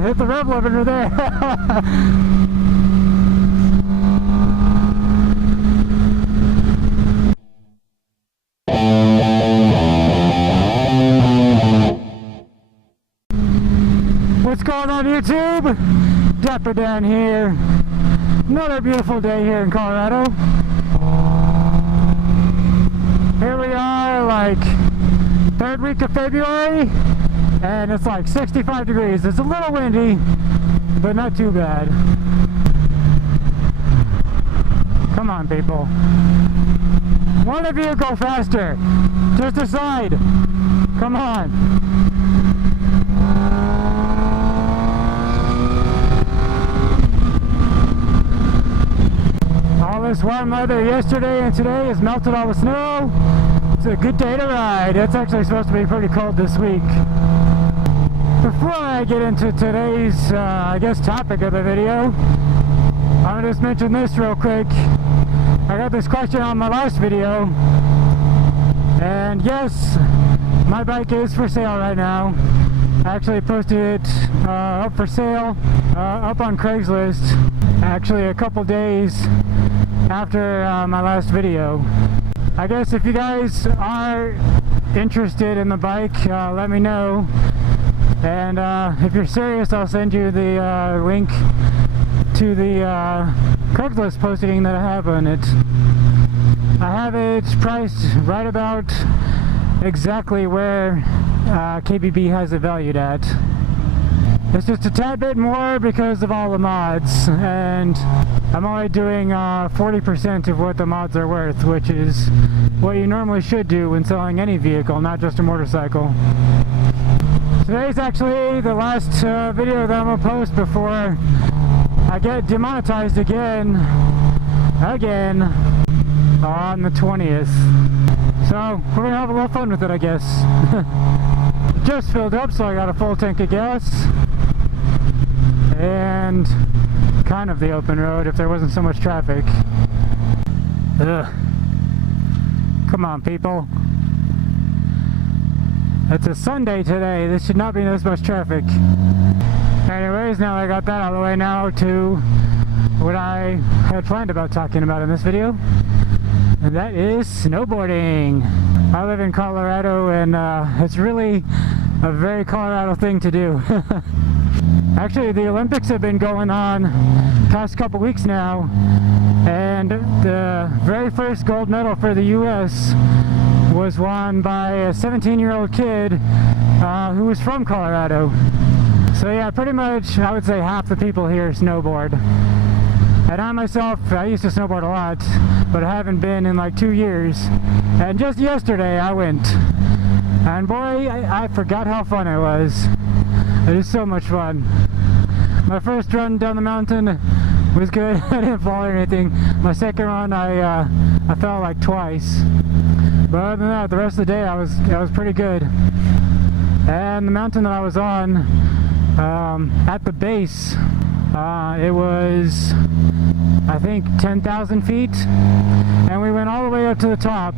hit the rev limiter there. What's going on YouTube? DapperxDan here. Another beautiful day here in Colorado. Here we are, like third week of February, and it's like 65 degrees. It's a little windy, but not too bad. Come on, people. One of you go faster. Just decide. Come on. All this warm weather yesterday and today has melted all the snow. It's a good day to ride. It's actually supposed to be pretty cold this week. Before I get into today's, I guess, topic of the video, I'm going to just mention this real quick. I got this question on my last video, and yes, my bike is for sale right now. I actually posted it up for sale, up on Craigslist, actually a couple days after my last video. I guess if you guys are interested in the bike, let me know, and if you're serious, I'll send you the link to the Craigslist posting that I have on it. I have it priced right about exactly where KBB has it valued at. It's just a tad bit more because of all the mods, and I'm only doing 40% of what the mods are worth, which is what you normally should do when selling any vehicle, not just a motorcycle. Today's actually the last video that I'm going to post before I get demonetized again on the 20th. So we're going to have a little fun with it, I guess. Just filled up, so I got a full tank of gas. And kind of the open road if there wasn't so much traffic. Ugh. Come on, people. It's a Sunday today. This should not be this much traffic. Anyways, now I got that out of the way, now to what I had planned about talking about in this video. And that is snowboarding. I live in Colorado, and it's really a very Colorado thing to do. Actually, the Olympics have been going on past couple weeks now, and the very first gold medal for the U.S. was won by a 17-year-old kid who was from Colorado. So yeah, pretty much I would say half the people here snowboard. And I myself, I used to snowboard a lot, but I haven't been in like 2 years. And just yesterday I went. And boy, I forgot how fun it was. It is so much fun. My first run down the mountain was good. I didn't fall or anything. My second run, I fell like twice. But other than that, the rest of the day I was pretty good. And the mountain that I was on, at the base, it was, I think, 10,000 feet, and we went all the way up to the top,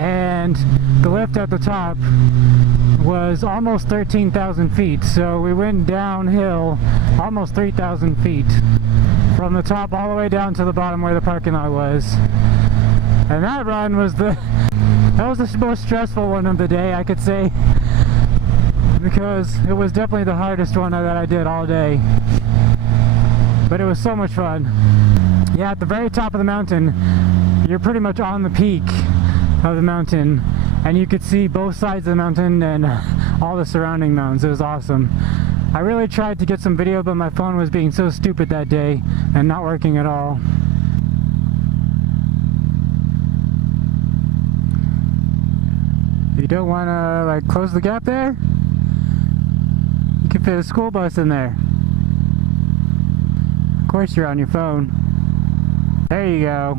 and the lift at the top was almost 13,000 feet, so we went downhill almost 3,000 feet from the top all the way down to the bottom where the parking lot was. And that run was the most stressful one of the day, I could say, because it was definitely the hardest one that I did all day. But it was so much fun. Yeah, at the very top of the mountain, you're pretty much on the peak of the mountain, and you could see both sides of the mountain and all the surrounding mountains. It was awesome. I really tried to get some video, but my phone was being so stupid that day and not working at all. You don't want to like close the gap there? You can fit a school bus in there. Of course you're on your phone. There you go.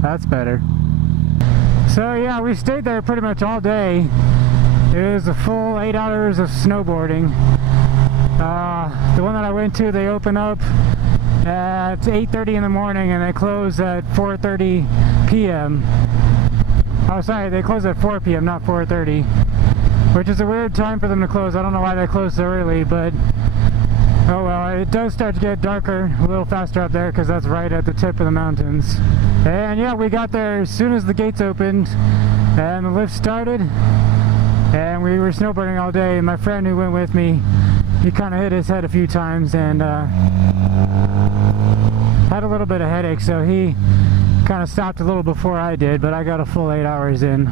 That's better. So yeah, we stayed there pretty much all day. It was a full 8 hours of snowboarding. The one that I went to, they open up at 8:30 in the morning and they close at 4:30 p.m. Oh, sorry, they close at 4 p.m., not 4:30, which is a weird time for them to close. I don't know why they close so early, but Oh well, it does start to get darker a little faster up there because that's right at the tip of the mountains. And yeah, we got there as soon as the gates opened and the lift started, and we were snowboarding all day. My friend who went with me, he kind of hit his head a few times and had a little bit of headache, so he kind of stopped a little before I did, but I got a full 8 hours in.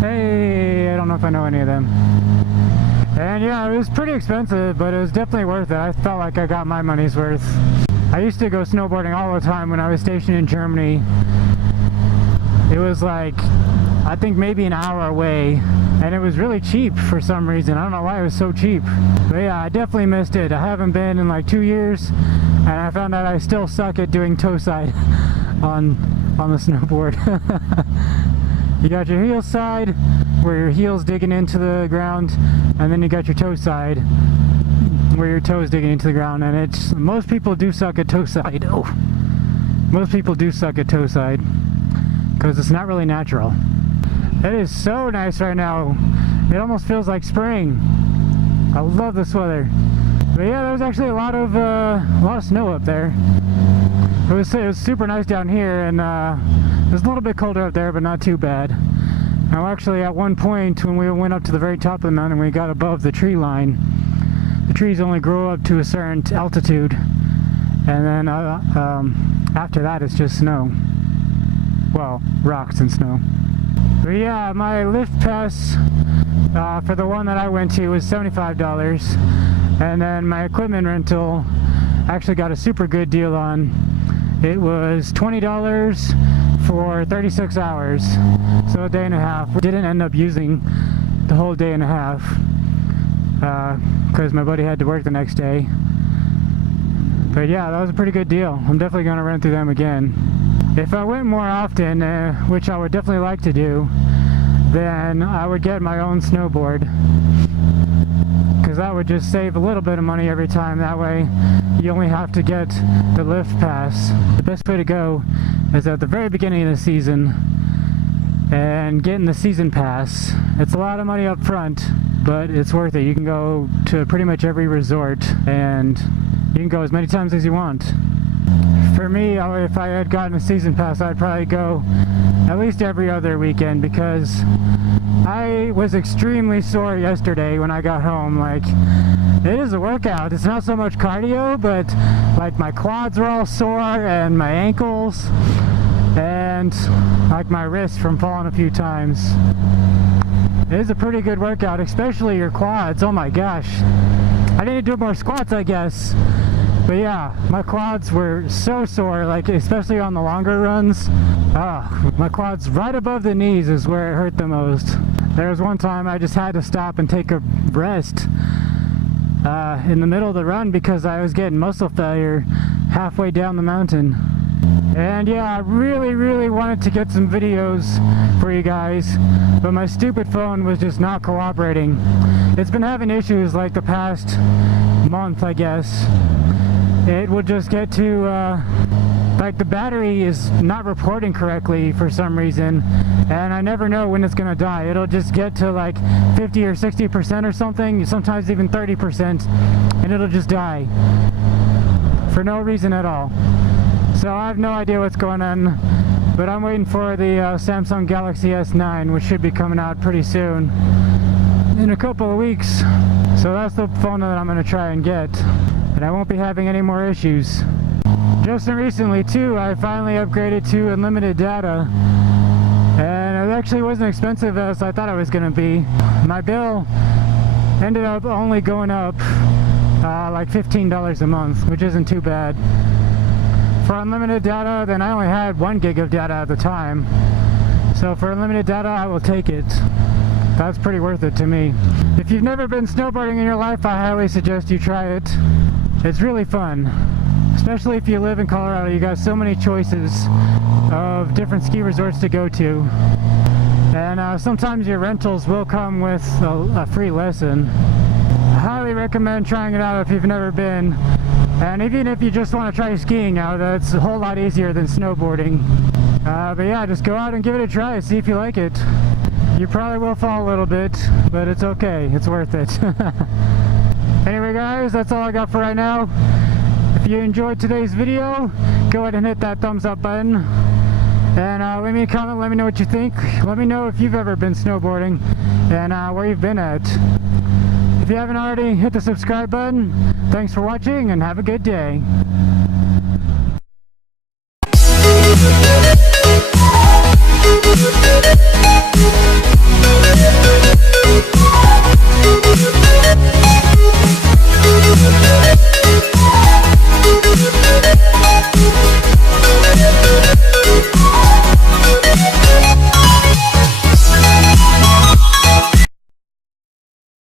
Hey, I don't know if I know any of them. And yeah, it was pretty expensive, but it was definitely worth it. I felt like I got my money's worth. I used to go snowboarding all the time when I was stationed in Germany. It was like, I think maybe an hour away, and it was really cheap for some reason. I don't know why it was so cheap. But yeah, I definitely missed it. I haven't been in like 2 years, and I found out I still suck at doing toe side on the snowboard. You got your heel side, where your heel's digging into the ground, and then you got your toe side, where your toe's digging into the ground, and it's, most people do suck at toe side. Oh, most people do suck at toe side, because it's not really natural. It is so nice right now. It almost feels like spring. I love this weather. But yeah, there was actually a lot of snow up there. It was super nice down here, and it was a little bit colder up there, but not too bad. Now actually at one point when we went up to the very top of the mountain, we got above the tree line. The trees only grow up to a certain altitude, and then after that it's just snow. Well, rocks and snow. But yeah, my lift pass for the one that I went to was $75, and then my equipment rental actually got a super good deal on. It was $20 for 36 hours, so a day and a half. We didn't end up using the whole day and a half because my buddy had to work the next day. But yeah, that was a pretty good deal. I'm definitely going to run through them again. If I went more often, which I would definitely like to do, then I would get my own snowboard, because that would just save a little bit of money every time. That way you only have to get the lift pass. The best way to go is at the very beginning of the season and getting the season pass. It's a lot of money up front, but it's worth it. You can go to pretty much every resort, and you can go as many times as you want. For me, if I had gotten a season pass, I'd probably go at least every other weekend, because I was extremely sore yesterday when I got home. Like, it is a workout. It's not so much cardio, but like my quads were all sore, and my ankles, and like my wrists from falling a few times. It is a pretty good workout, especially your quads. Oh my gosh. I need to do more squats, I guess. But yeah, my quads were so sore, like especially on the longer runs. My quads right above the knees is where it hurt the most. There was one time I just had to stop and take a rest in the middle of the run because I was getting muscle failure halfway down the mountain. And yeah, I really wanted to get some videos for you guys, but my stupid phone was just not cooperating. It's been having issues like the past month, I guess. It will just get to like the battery is not reporting correctly for some reason, and I never know when it's gonna die. It'll just get to like 50 or 60% or something, sometimes even 30%, and it'll just die for no reason at all. So I have no idea what's going on, but I'm waiting for the Samsung Galaxy S9, which should be coming out pretty soon, in a couple of weeks. So that's the phone that I'm gonna try and get, and I won't be having any more issues. Just recently too, I finally upgraded to unlimited data, and it actually wasn't expensive as I thought it was gonna be. My bill ended up only going up like $15 a month, which isn't too bad. For unlimited data, then I only had 1 gig of data at the time. So for unlimited data, I will take it. That's pretty worth it to me. If you've never been snowboarding in your life, I highly suggest you try it. It's really fun. Especially if you live in Colorado, you got so many choices of different ski resorts to go to. And sometimes your rentals will come with a free lesson. I highly recommend trying it out if you've never been. And even if you just want to try skiing out, that's a whole lot easier than snowboarding. But yeah, just go out and give it a try, see if you like it. You probably will fall a little bit, but it's okay, it's worth it. Anyway guys, that's all I got for right now. If you enjoyed today's video, go ahead and hit that thumbs up button. And leave me a comment, let me know what you think. Let me know if you've ever been snowboarding and where you've been at. If you haven't already, hit the subscribe button. Thanks for watching and have a good day.